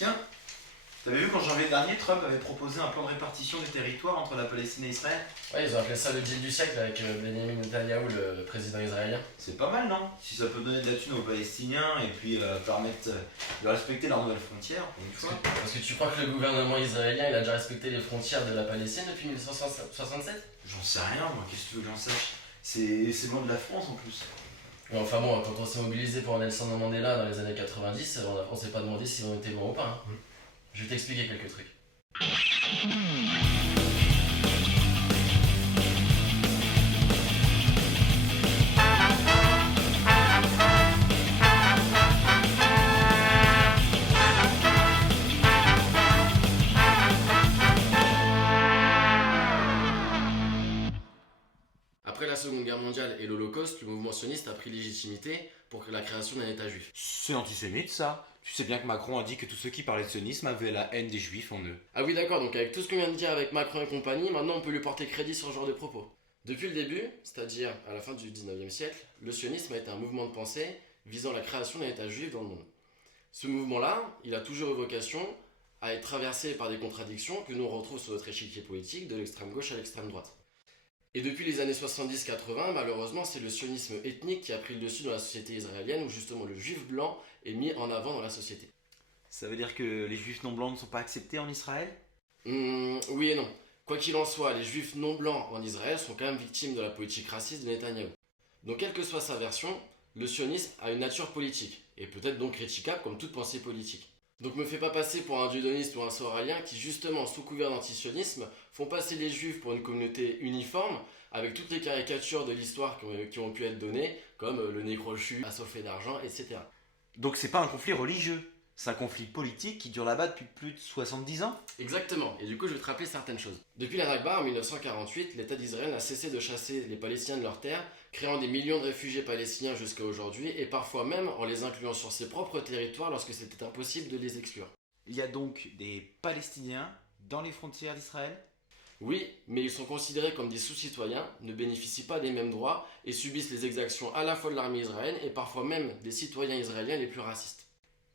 Tiens, t'avais vu qu'en janvier dernier, Trump avait proposé un plan de répartition des territoires entre la Palestine et Israël? Ouais, ils ont appelé ça le deal du siècle avec Benjamin Netanyahou, le président israélien. C'est pas mal, non? Si ça peut donner de la thune aux Palestiniens et puis permettre de respecter leurs nouvelles frontières, pour une fois. Parce que tu crois que le gouvernement israélien il a déjà respecté les frontières de la Palestine depuis 1967? J'en sais rien, moi, qu'est-ce que tu veux que j'en sache? C'est loin de la France en plus. Mais enfin bon, quand on s'est mobilisé pour Nelson Mandela dans les années 90, on s'est pas demandé si on était bon ou pas. Hein. Je vais t'expliquer quelques trucs. Après la Seconde Guerre mondiale et l'Holocauste, le mouvement sioniste a pris légitimité pour la création d'un État juif. C'est antisémite ça. Tu sais bien que Macron a dit que tous ceux qui parlaient de sionisme avaient la haine des juifs en eux. Ah oui d'accord, donc avec tout ce qu'on vient de dire avec Macron et compagnie, maintenant on peut lui porter crédit sur ce genre de propos. Depuis le début, c'est-à-dire à la fin du 19e siècle, le sionisme a été un mouvement de pensée visant la création d'un État juif dans le monde. Ce mouvement-là, il a toujours eu vocation à être traversé par des contradictions que nous retrouvons sur notre échiquier politique de l'extrême gauche à l'extrême droite. Et depuis les années 70-80, malheureusement, c'est le sionisme ethnique qui a pris le dessus dans la société israélienne, où justement le juif blanc est mis en avant dans la société. Ça veut dire que les juifs non blancs ne sont pas acceptés en Israël? Oui et non. Quoi qu'il en soit, les juifs non blancs en Israël sont quand même victimes de la politique raciste de Netanyahou. Donc quelle que soit sa version, le sionisme a une nature politique, et peut-être donc critiquable comme toute pensée politique. Donc me fais pas passer pour un dieudoniste ou un soralien qui justement, sous couvert d'antisionisme, font passer les juifs pour une communauté uniforme, avec toutes les caricatures de l'histoire qui ont pu être données, comme le nez crochu, assoiffé d'argent, etc. Donc c'est pas un conflit religieux, c'est un conflit politique qui dure là-bas depuis plus de 70 ans? Exactement, et du coup je vais te rappeler certaines choses. Depuis la Nakba en 1948, l'État d'Israël n'a cessé de chasser les Palestiniens de leurs terres, créant des millions de réfugiés palestiniens jusqu'à aujourd'hui, et parfois même en les incluant sur ses propres territoires lorsque c'était impossible de les exclure. Il y a donc des Palestiniens dans les frontières d'Israël? Oui, mais ils sont considérés comme des sous-citoyens, ne bénéficient pas des mêmes droits et subissent les exactions à la fois de l'armée israélienne et parfois même des citoyens israéliens les plus racistes.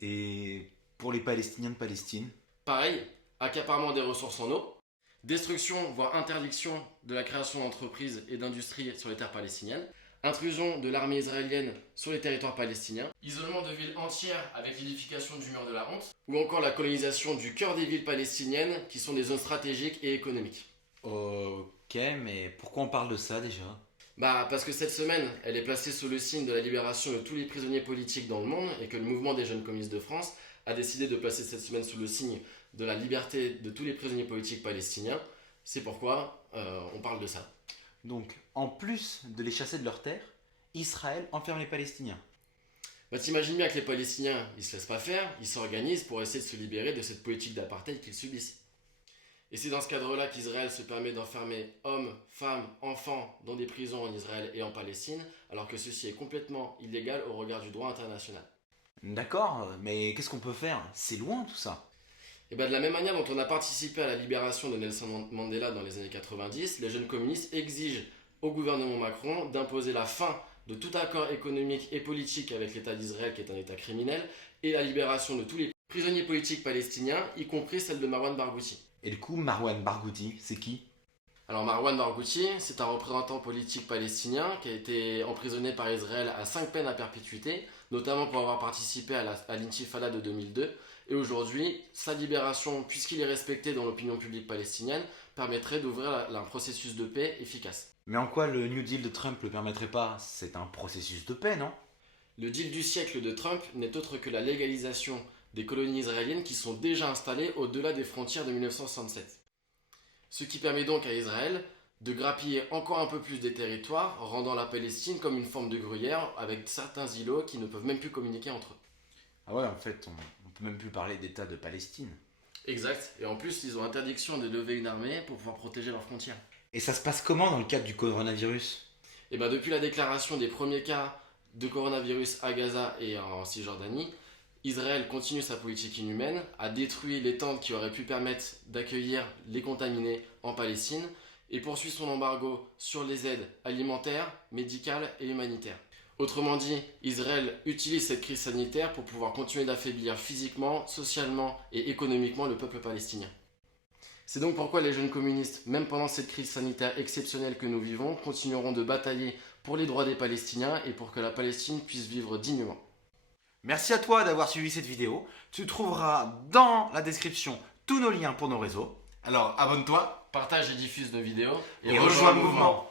Et pour les Palestiniens de Palestine? Pareil, accaparement des ressources en eau, destruction voire interdiction de la création d'entreprises et d'industries sur les terres palestiniennes, intrusion de l'armée israélienne sur les territoires palestiniens, isolement de villes entières avec l'édification du mur de la honte, ou encore la colonisation du cœur des villes palestiniennes qui sont des zones stratégiques et économiques. Ok, mais pourquoi on parle de ça déjà? Parce que cette semaine, elle est placée sous le signe de la libération de tous les prisonniers politiques dans le monde et que le mouvement des jeunes communistes de France a décidé de placer cette semaine sous le signe de la liberté de tous les prisonniers politiques palestiniens. C'est pourquoi on parle de ça. Donc, en plus de les chasser de leurs terres, Israël enferme les Palestiniens. T'imagines bien que les Palestiniens, ils se laissent pas faire, ils s'organisent pour essayer de se libérer de cette politique d'apartheid qu'ils subissent. Et c'est dans ce cadre-là qu'Israël se permet d'enfermer hommes, femmes, enfants dans des prisons en Israël et en Palestine, alors que ceci est complètement illégal au regard du droit international. D'accord, mais qu'est-ce qu'on peut faire? C'est loin tout ça. Et de la même manière dont on a participé à la libération de Nelson Mandela dans les années 90, les jeunes communistes exigent au gouvernement Macron d'imposer la fin de tout accord économique et politique avec l'État d'Israël, qui est un État criminel, et la libération de tous les prisonniers politiques palestiniens, y compris celle de Marwan Barghouti. Et du coup, Marwan Barghouti, c'est qui? Alors Marwan Barghouti, c'est un représentant politique palestinien qui a été emprisonné par Israël à 5 peines à perpétuité, notamment pour avoir participé à l'intifada de 2002. Et aujourd'hui, sa libération, puisqu'il est respecté dans l'opinion publique palestinienne, permettrait d'ouvrir un processus de paix efficace. Mais en quoi le New Deal de Trump le permettrait pas? C'est un processus de paix, non? Le deal du siècle de Trump n'est autre que la légalisation des colonies israéliennes qui sont déjà installées au-delà des frontières de 1967. Ce qui permet donc à Israël de grappiller encore un peu plus des territoires, rendant la Palestine comme une forme de gruyère avec certains îlots qui ne peuvent même plus communiquer entre eux. Ah ouais, en fait, on peut même plus parler d'État de Palestine. Exact, et en plus ils ont interdiction de lever une armée pour pouvoir protéger leurs frontières. Et ça se passe comment dans le cadre du coronavirus? Et depuis la déclaration des premiers cas de coronavirus à Gaza et en Cisjordanie, Israël continue sa politique inhumaine, a détruit les tentes qui auraient pu permettre d'accueillir les contaminés en Palestine et poursuit son embargo sur les aides alimentaires, médicales et humanitaires. Autrement dit, Israël utilise cette crise sanitaire pour pouvoir continuer d'affaiblir physiquement, socialement et économiquement le peuple palestinien. C'est donc pourquoi les jeunes communistes, même pendant cette crise sanitaire exceptionnelle que nous vivons, continueront de batailler pour les droits des Palestiniens et pour que la Palestine puisse vivre dignement. Merci à toi d'avoir suivi cette vidéo. Tu trouveras dans la description tous nos liens pour nos réseaux. Alors abonne-toi Partage et diffuse nos vidéos et rejoins le mouvement.